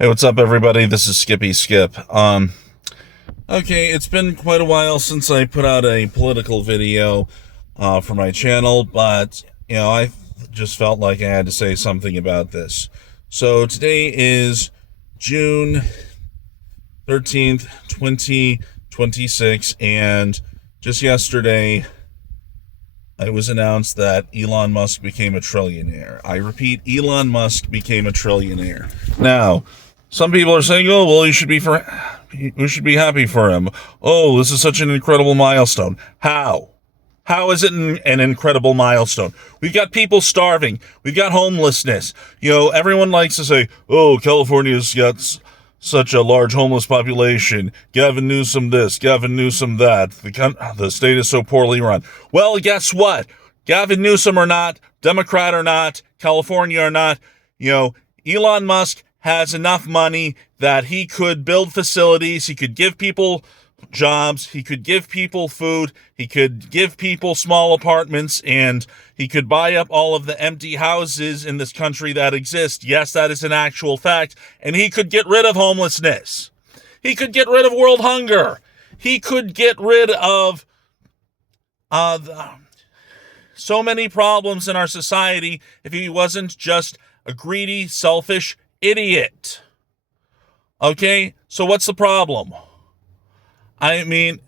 Hey, what's up, everybody? This is Skippy Skip. Okay, it's been quite a while since I put out a political video for my channel, but I just felt like I had to say something about this. So today is June 13th, 2026, and just yesterday it was announced that Elon Musk became a trillionaire. I repeat, Elon Musk became a trillionaire. Now, some people are saying, "Oh, well, we should be happy for him. Oh, this is such an incredible milestone." How? How is it an incredible milestone? We've got people starving. We've got homelessness. Everyone likes to say, "Oh, California's got such a large homeless population. Gavin Newsom this, Gavin Newsom that. The state is so poorly run." Well, guess what? Gavin Newsom or not, Democrat or not, California or not, Elon Musk has enough money that he could build facilities, he could give people jobs, he could give people food, he could give people small apartments, and he could buy up all of the empty houses in this country that exist. Yes, that is an actual fact. And he could get rid of homelessness. He could get rid of world hunger. He could get rid of so many problems in our society if he wasn't just a greedy, selfish idiot. Okay, so what's the problem? I mean,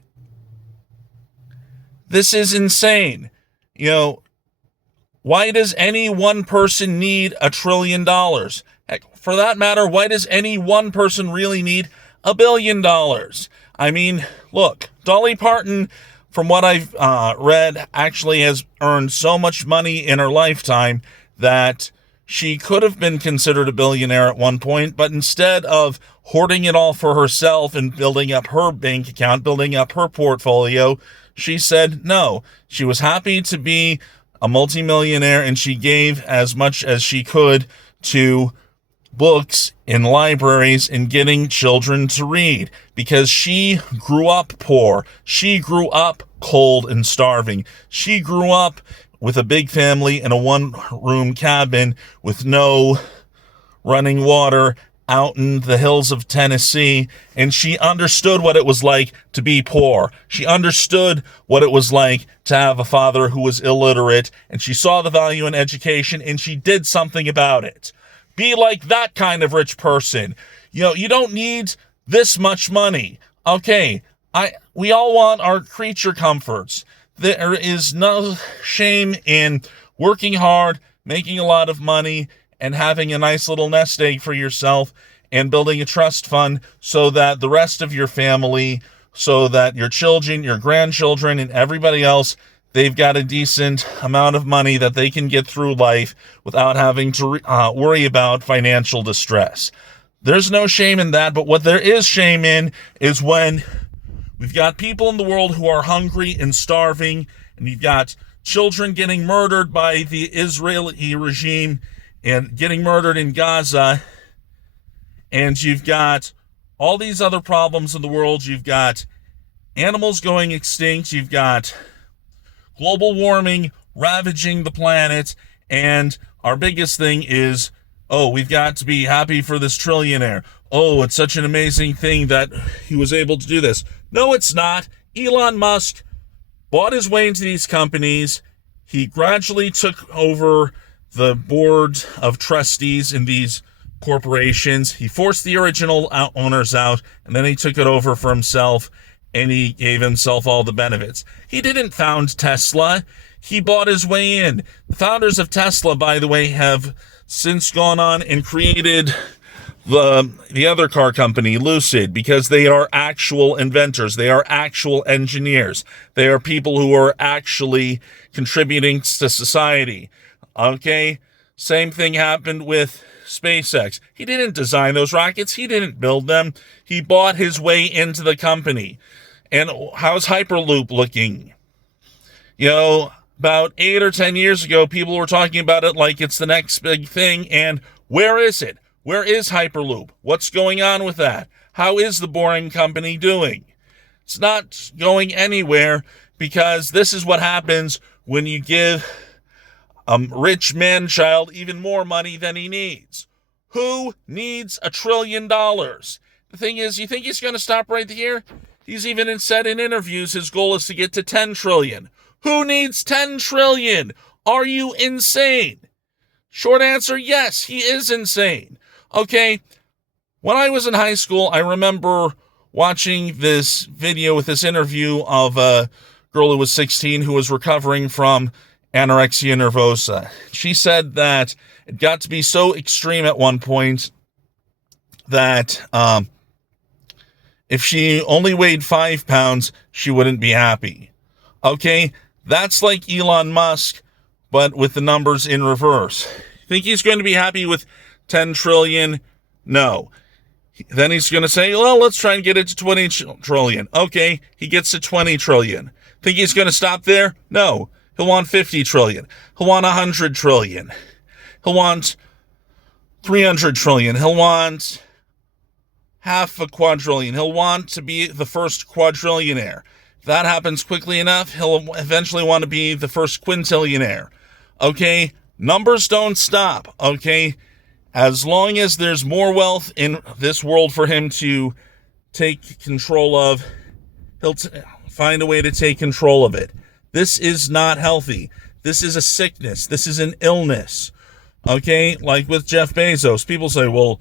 this is insane. Why does any one person need $1 trillion? Heck, for that matter, why does any one person really need $1 billion? I mean, look, Dolly Parton, from what I've read, actually has earned so much money in her lifetime that she could have been considered a billionaire at one point, but instead of hoarding it all for herself and building up her bank account, building up her portfolio, she said no. She was happy to be a multimillionaire, and she gave as much as she could to books in libraries and getting children to read, because she grew up poor. She grew up cold and starving. She grew up with a big family in a one-room cabin with no running water out in the hills of Tennessee, and she understood what it was like to be poor. She understood what it was like to have a father who was illiterate, and she saw the value in education, and she did something about it. Be like that kind of rich person. You don't need this much money. Okay, we all want our creature comforts. There is no shame in working hard, making a lot of money, and having a nice little nest egg for yourself and building a trust fund so that the rest of your family, so that your children, your grandchildren, and everybody else, they've got a decent amount of money that they can get through life without having to worry about financial distress. There's no shame in that, but what there is shame in is when we've got people in the world who are hungry and starving, and you've got children getting murdered by the Israeli regime and getting murdered in Gaza, and you've got all these other problems in the world. You've got animals going extinct, you've got global warming ravaging the planet, and our biggest thing is, oh, we've got to be happy for this trillionaire. Oh, it's such an amazing thing that he was able to do this. No, it's not. Elon Musk bought his way into these companies. He gradually took over the board of trustees in these corporations. He forced the original owners out, and then he took it over for himself, and he gave himself all the benefits. He didn't found Tesla. He bought his way in. The founders of Tesla, by the way, have since gone on and created the other car company, Lucid, because they are actual inventors. They are actual engineers. They are people who are actually contributing to society. Okay? Same thing happened with SpaceX. He didn't design those rockets. He didn't build them. He bought his way into the company. And how's Hyperloop looking? About 8 or 10 years ago, people were talking about it like it's the next big thing. And where is it? Where is Hyperloop? What's going on with that? How is the Boring Company doing? It's not going anywhere, because this is what happens when you give a rich man-child even more money than he needs. Who needs $1 trillion? The thing is, you think he's going to stop right here? He's even said in interviews his goal is to get to 10 trillion. Who needs 10 trillion? Are you insane? Short answer, yes, he is insane. Okay, when I was in high school, I remember watching this video with this interview of a girl who was 16 who was recovering from anorexia nervosa. She said that it got to be so extreme at one point that if she only weighed 5 pounds, she wouldn't be happy. Okay, that's like Elon Musk, but with the numbers in reverse. Think he's going to be happy with 10 trillion? No. Then he's going to say, well, let's try and get it to 20 trillion. Okay, he gets to 20 trillion. Think he's going to stop there? No. He'll want 50 trillion. He'll want 100 trillion. He'll want 300 trillion. He'll want half a quadrillion. He'll want to be the first quadrillionaire. If that happens quickly enough, he'll eventually want to be the first quintillionaire. Okay? Numbers don't stop. Okay? As long as there's more wealth in this world for him to take control of, he'll find a way to take control of it. This is not healthy. This is a sickness. This is an illness. Okay? Like with Jeff Bezos, people say, well,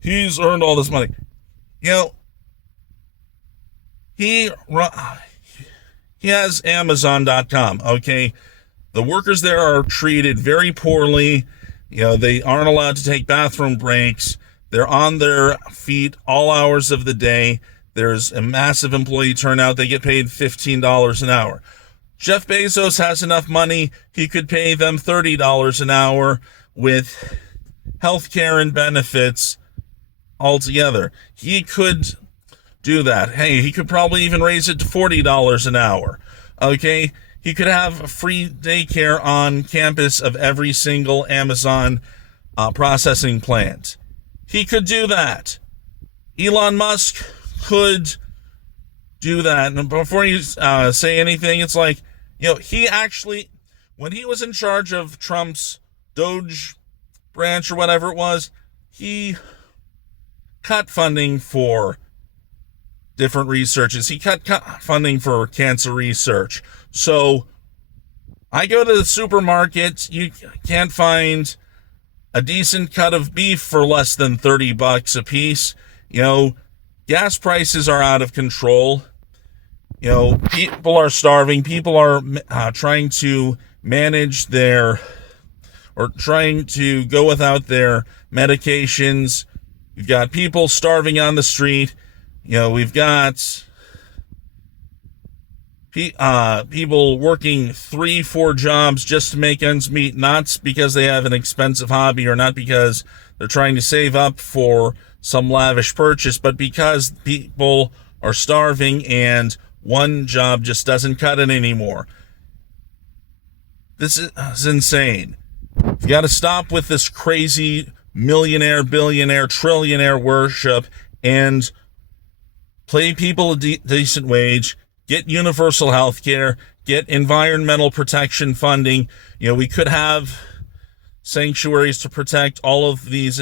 he's earned all this money. You know, he has Amazon.com, okay? The workers there are treated very poorly. You know, they aren't allowed to take bathroom breaks. They're on their feet all hours of the day. There's a massive employee turnout. They get paid $15 an hour. Jeff Bezos has enough money. He could pay them $30 an hour with health care and benefits altogether. He could do that. Hey, he could probably even raise it to $40 an hour. Okay? He could have a free daycare on campus of every single Amazon processing plant. He could do that. Elon Musk could do that. And before you say anything, it's like, you know, he actually, when he was in charge of Trump's Doge branch or whatever it was, he cut funding for different researches. He cut funding for cancer research. So I go to the supermarket, you can't find a decent cut of beef for less than $30 a piece. You know, gas prices are out of control. You know, people are starving. People are trying to manage or trying to go without their medications. We've got people starving on the street. You know, we've got people working 3-4 jobs just to make ends meet, not because they have an expensive hobby or not because they're trying to save up for some lavish purchase, but because people are starving and one job just doesn't cut it anymore. This is insane. You've got to stop with this crazy millionaire, billionaire, trillionaire worship and pay people a decent wage, get universal health care, get environmental protection funding. You know, we could have sanctuaries to protect all of these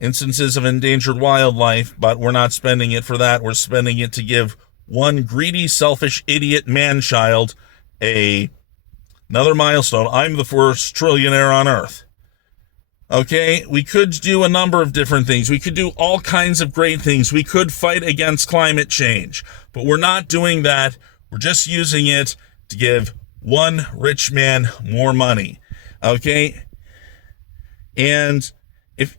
instances of endangered wildlife, but we're not spending it for that. We're spending it to give one greedy, selfish, idiot man-child another milestone. I'm the first trillionaire on Earth. Okay, we could do a number of different things. We could do all kinds of great things. We could fight against climate change, but we're not doing that. We're just using it to give one rich man more money. Okay? And if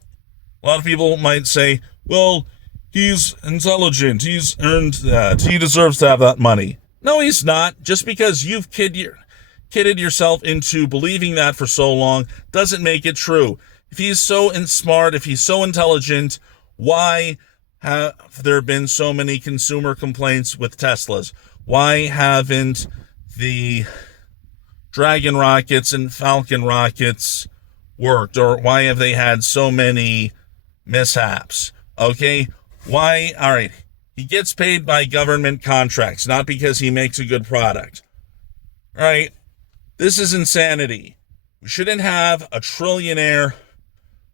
a lot of people might say, well, he's intelligent. He's earned that. He deserves to have that money. No, he's not. Just because you've kidded yourself into believing that for so long doesn't make it true. If he's so smart, if he's so intelligent, why have there been so many consumer complaints with Teslas? Why haven't the Dragon rockets and Falcon rockets worked? Or why have they had so many mishaps? Okay, why? All right, he gets paid by government contracts, not because he makes a good product. All right, this is insanity. We shouldn't have a trillionaire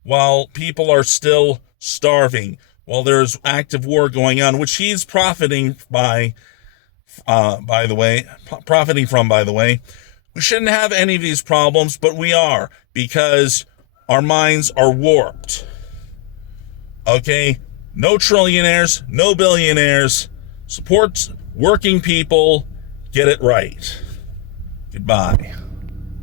while people are still starving, while there's active war going on, which he's profiting by the way. We shouldn't have any of these problems, but we are, because our minds are warped. Okay? No trillionaires, no billionaires. Support working people. Get it right. Goodbye.